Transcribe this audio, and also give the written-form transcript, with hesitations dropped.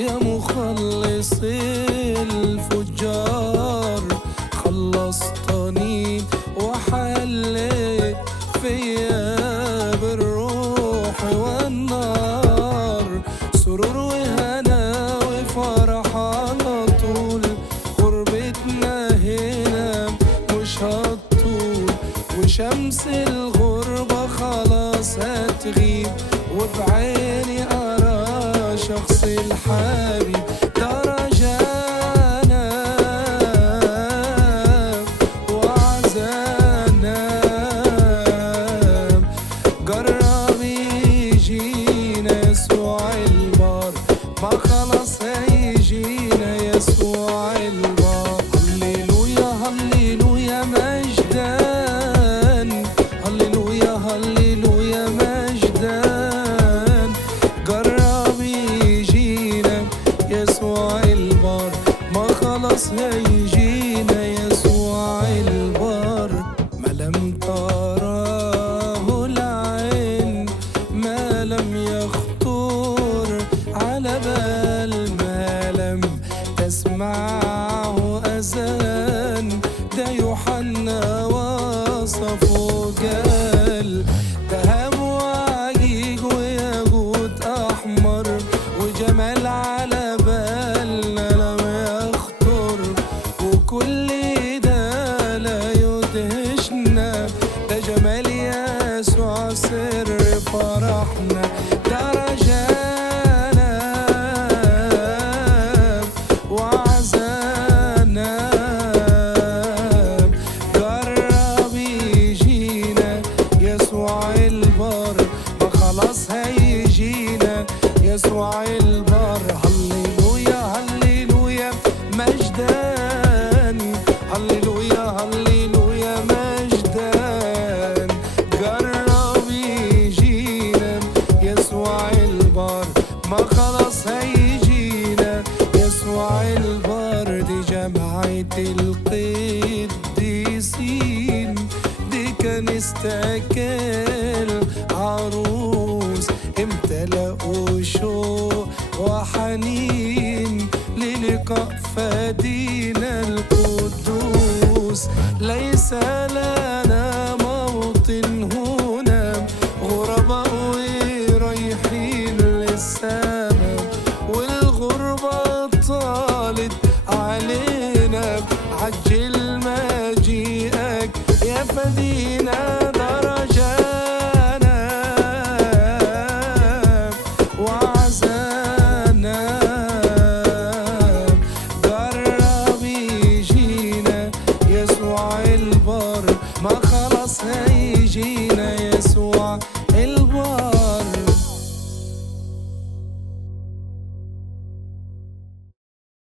يا مخلص الفجار، خلصتني وحليت فيا بالروح والنار، سرور وهنا وفرح على طول، غربتنا هنا مش هتطول، وشمس الغربة خلاص هتغيب، وبعيني أرى شخص الحبيب. ده رجانا وعزانا، جرب يجينا يسوع البار، ما خلاص هيجينا يسوع البار. هللويا هللويا مجدان، هللويا هللويا مجدان، جرب يجينا يسوع البار، ما خلاص هيجينا يسوع البار. ما لم تراه العين، ما لم يخطر على بال، ما لم تسمعه أذان، ده يوحنا وصفه قال، ذهب وعجيج وياقوت أحمر، وجمال على بالنا لم يخطر، وكل ده لا يدهشنا، ده جمال يسوع سر فرحنا. ده رجانا وعزانا، جرب يجينا يسوع البار، ما خلاص هيجينا يسوع البار. هللويا هللويا مجدان، هللويا هللويا مجدان، جرب يجينا يسوع البار، ما خلاص هيجينا يسوع البار. دي جماعة القديسين، دي كنيستك العروس، امتلأوا شوق وحنين للقاء فدينا القدوس. ليس لنا موطن هنا، غرباء ورايحين للسماء، والغربة طالت علينا، عجل مجيئك يا فدينا